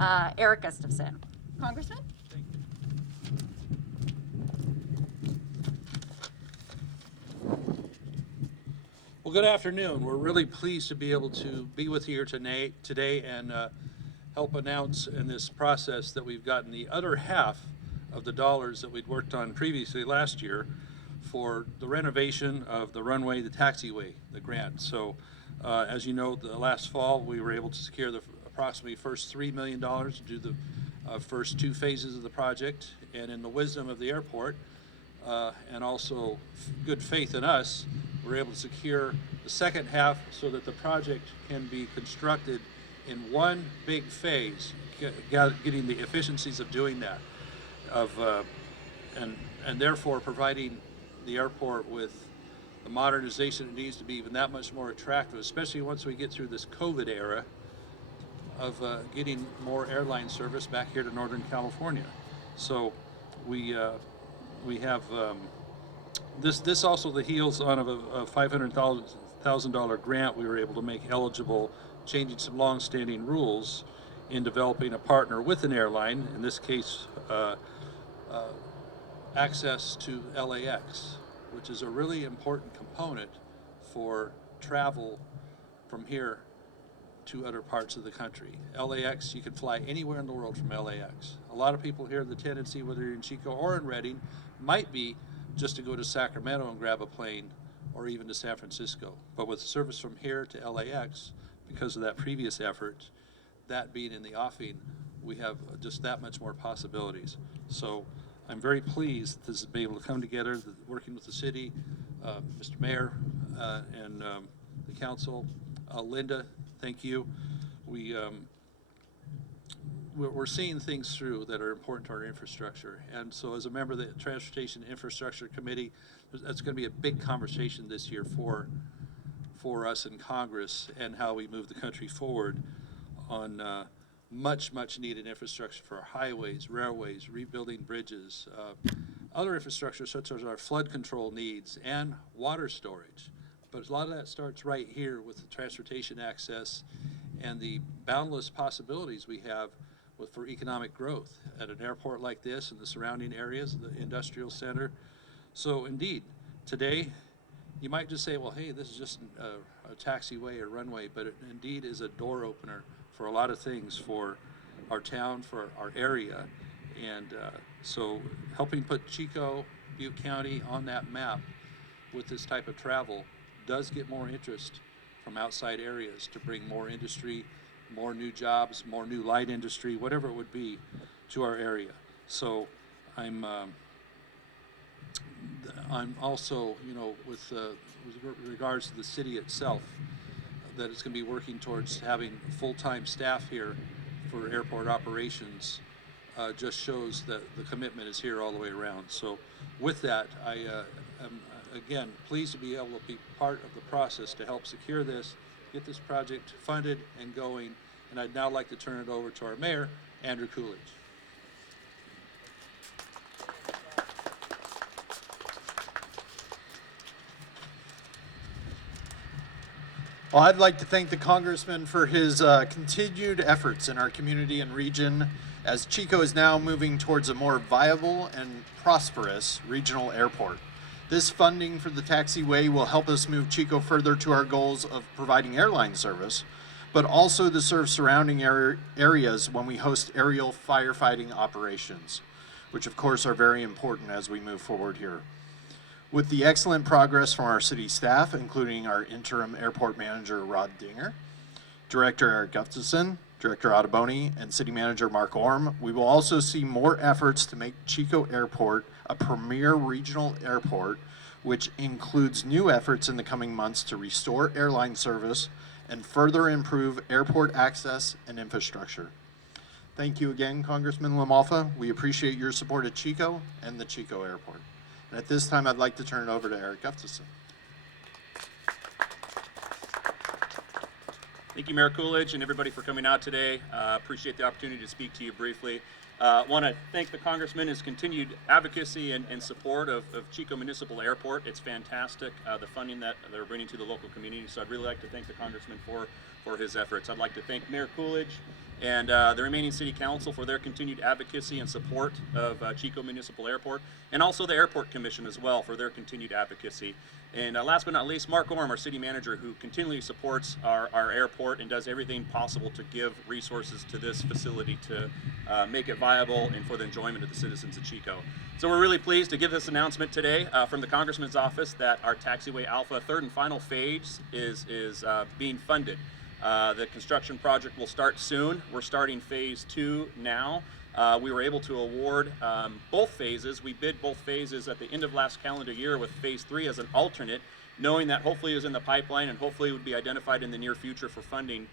Eric Gustafson. Congressman? Well, good afternoon. We're really pleased to be able to be with you here today and help announce in this process that we've gotten the other half of the dollars that we'd worked on previously last year for the renovation of the runway, the taxiway, the grant. So as you know, the last fall we were able to secure the approximately first $3 million to do the first two phases of the project, and in the wisdom of the airport and also good faith in us, we're able to secure the second half so that the project can be constructed in one big phase, getting the efficiencies of doing that, and therefore providing the airport with the modernization it needs to be even that much more attractive, especially once we get through this COVID era of getting more airline service back here to Northern California. So we have this also the heels on of a $500,000 grant we were able to make eligible, changing some long-standing rules in developing a partner with an airline, in this case access to LAX, which is a really important component for travel from here to other parts of the country. LAX, you can fly anywhere in the world from LAX. A lot of people here, the tendency, whether you're in Chico or in Redding, might be just to go to Sacramento and grab a plane, or even to San Francisco. But with service from here to LAX, because of that previous effort, that being in the offing, we have just that much more possibilities. So I'm very pleased that this has been able to come together, working with the city, Mr. Mayor, and the council. Linda, thank you. We're seeing things through that are important to our infrastructure. And so as a member of the Transportation Infrastructure Committee, that's going to be a big conversation this year for us in Congress, and how we move the country forward on much needed infrastructure for our highways, railways, rebuilding bridges, other infrastructure such as our flood control needs and water storage. But a lot of that starts right here with the transportation access and the boundless possibilities we have for economic growth at an airport like this and the surrounding areas, the industrial center. So indeed, today, you might just say, well, hey, this is just a taxiway or runway, but it indeed is a door opener for a lot of things for our town, for our area. And so helping put Chico, Butte County on that map with this type of travel does get more interest from outside areas to bring more industry, more new jobs, more new light industry, whatever it would be, to our area. So I'm also, with regards to the city itself, that it's going to be working towards having full-time staff here for airport operations, just shows that the commitment is here all the way around. So with that, I am again pleased to be able to be part of the process to help secure this, get this project funded and going. And I'd now like to turn it over to our mayor, Andrew Coolidge. Well, I'd like to thank the Congressman for his continued efforts in our community and region, as Chico is now moving towards a more viable and prosperous regional airport. This funding for the taxiway will help us move Chico further to our goals of providing airline service, but also to serve surrounding areas when we host aerial firefighting operations, which of course are very important as we move forward here. With the excellent progress from our city staff, including our interim airport manager, Rod Dinger, Director Eric Gustafson, Director Ottoboni, and City Manager Mark Orm, we will also see more efforts to make Chico Airport a premier regional airport, which includes new efforts in the coming months to restore airline service and further improve airport access and infrastructure. Thank you again, Congressman LaMalfa. We appreciate your support of Chico and the Chico Airport. And at this time, I'd like to turn it over to Eric Gustafson. Thank you, Mayor Coolidge, and everybody for coming out today. Appreciate the opportunity to speak to you briefly. Want to thank the Congressman, his continued advocacy and support of Chico Municipal Airport. It's fantastic, the funding that they're bringing to the local community. So I'd really like to thank the Congressman for his efforts. I'd like to thank Mayor Coolidge and the remaining City Council for their continued advocacy and support of Chico Municipal Airport, and also the Airport Commission as well for their continued advocacy. And last but not least, Mark Orm, our City Manager, who continually supports our airport and does everything possible to give resources to this facility to make it viable and for the enjoyment of the citizens of Chico. So we're really pleased to give this announcement today from the Congressman's office that our Taxiway Alpha third and final phase is being funded. The construction project will start soon. We're starting phase 2 now. We were able to award both phases. We bid both phases at the end of last calendar year with phase 3 as an alternate, knowing that hopefully it was in the pipeline and hopefully it would be identified in the near future for funding.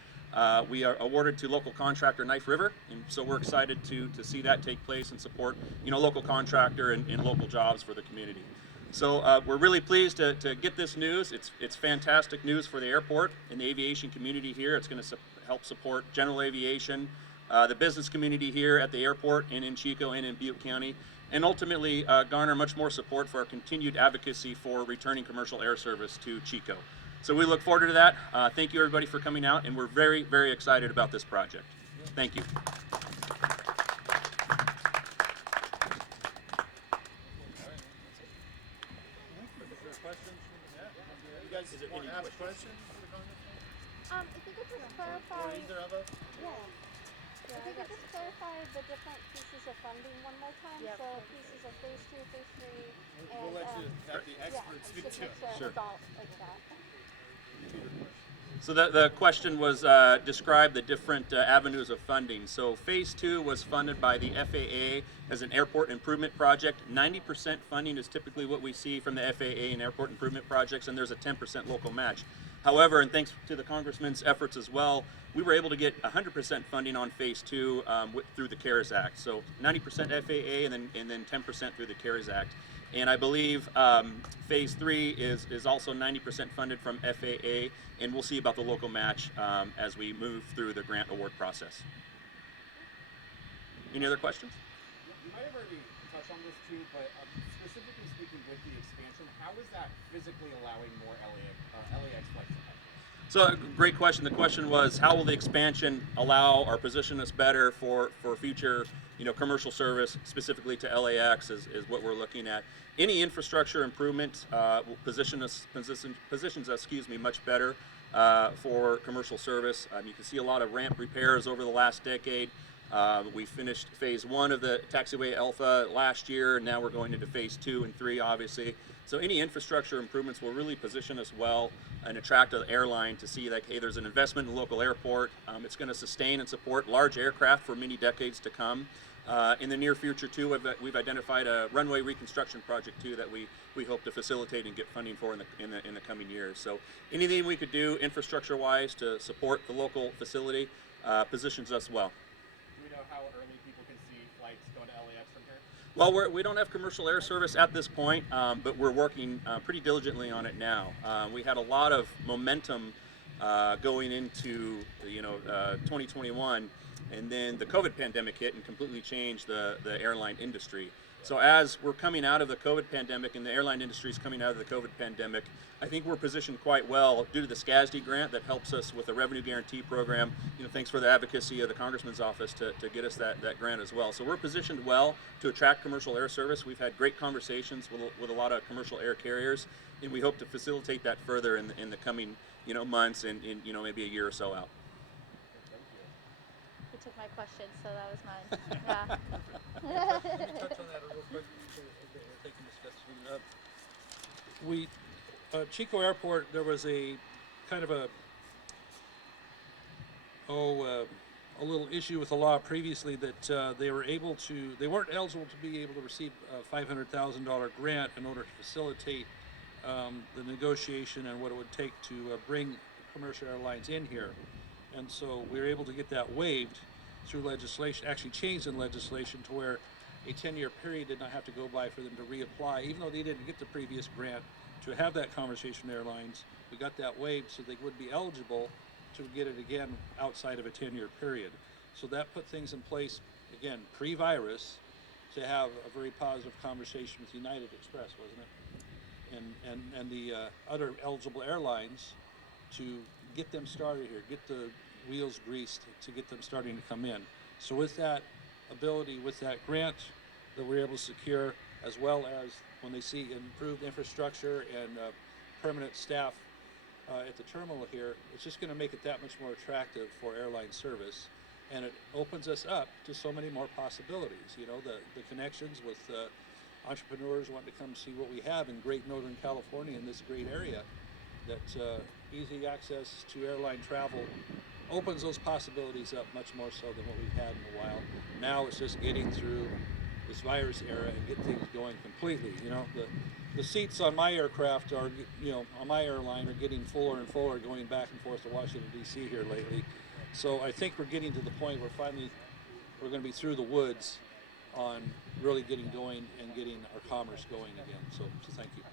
We are awarded to local contractor Knife River, and so we're excited to see that take place and support, local contractor and local jobs for the community. So we're really pleased to get this news. It's fantastic news for the airport and the aviation community here. It's going to help support general aviation, the business community here at the airport and in Chico and in Butte County, and ultimately garner much more support for our continued advocacy for returning commercial air service to Chico. So we look forward to that. Thank you everybody for coming out, and we're very, very excited about this project. Thank you. If you could just clarify, if you could just clarify the different pieces of funding one more time. Yep. So pieces of phase 2, phase 3, and We'll let you have the experts speak to it. Sure. All like that. So the question was describe the different avenues of funding. So phase 2 was funded by the FAA as an airport improvement project. 90% funding is typically what we see from the FAA and airport improvement projects, and there's a 10% local match. However, and thanks to the Congressman's efforts as well, we were able to get 100% funding on phase 2 through the CARES Act. So 90% FAA and then 10% through the CARES Act. And I believe phase 3 is also 90% funded from FAA, and we'll see about the local match as we move through the grant award process. Any other questions? You might have already touched on this too, but specifically speaking with the expansion, how is that physically allowing more LAX flights to happen? So great question. The question was, how will the expansion allow or position us better for future commercial service, specifically to LAX is what we're looking at. Any infrastructure improvement will positions us much better for commercial service. You can see a lot of ramp repairs over the last decade. We finished phase 1 of the Taxiway Alpha last year, and now we're going into phase 2 and 3, obviously. So any infrastructure improvements will really position us well and attract an airline to see like, hey, there's an investment in the local airport. It's going to sustain and support large aircraft for many decades to come. In the near future, too, we've identified a runway reconstruction project, too, that we hope to facilitate and get funding for in the coming years. So anything we could do infrastructure-wise to support the local facility positions us well. Do we know how early people can see flights going to LAX from here? Well, we don't have commercial air service at this point, but we're working pretty diligently on it now. We had a lot of momentum going into 2021, and then the COVID pandemic hit and completely changed the airline industry. So as we're coming out of the COVID pandemic and the airline industry is coming out of the COVID pandemic, I think we're positioned quite well due to the SCASD grant that helps us with the revenue guarantee program. Thanks for the advocacy of the Congressman's office to get us that grant as well. So we're positioned well to attract commercial air service. We've had great conversations with a lot of commercial air carriers, and we hope to facilitate that further in the coming months and maybe a year or so out. You took my question, so that was mine. Yeah. Let me touch on that real quick before we're taking discussion. Chico Airport, there was a kind of a little issue with the law previously that they weren't eligible to be able to receive a $500,000 grant in order to facilitate the negotiation and what it would take to bring commercial airlines in here. And so we were able to get that waived through legislation, actually changed in legislation to where a 10-year period did not have to go by for them to reapply, even though they didn't get the previous grant to have that conversation with airlines. We got that waived so they would be eligible to get it again outside of a 10-year period. So that put things in place, again, pre-virus, to have a very positive conversation with United Express, wasn't it? And the other eligible airlines to get them started here, get the wheels greased to get them starting to come in. So with that ability, with that grant that we're able to secure, as well as when they see improved infrastructure and permanent staff at the terminal here, it's just going to make it that much more attractive for airline service, and it opens us up to so many more possibilities. You know, the connections with entrepreneurs wanting to come see what we have in great Northern California in this great area, that easy access to airline travel opens those possibilities up much more so than what we've had in a while. Now it's just getting through this virus era and get things going completely. You know, the seats on my aircraft are, you know, on my airline are getting fuller and fuller going back and forth to Washington, D.C. here lately. So I think we're getting to the point where finally we're going to be through the woods on really getting going and getting our commerce going again. So thank you.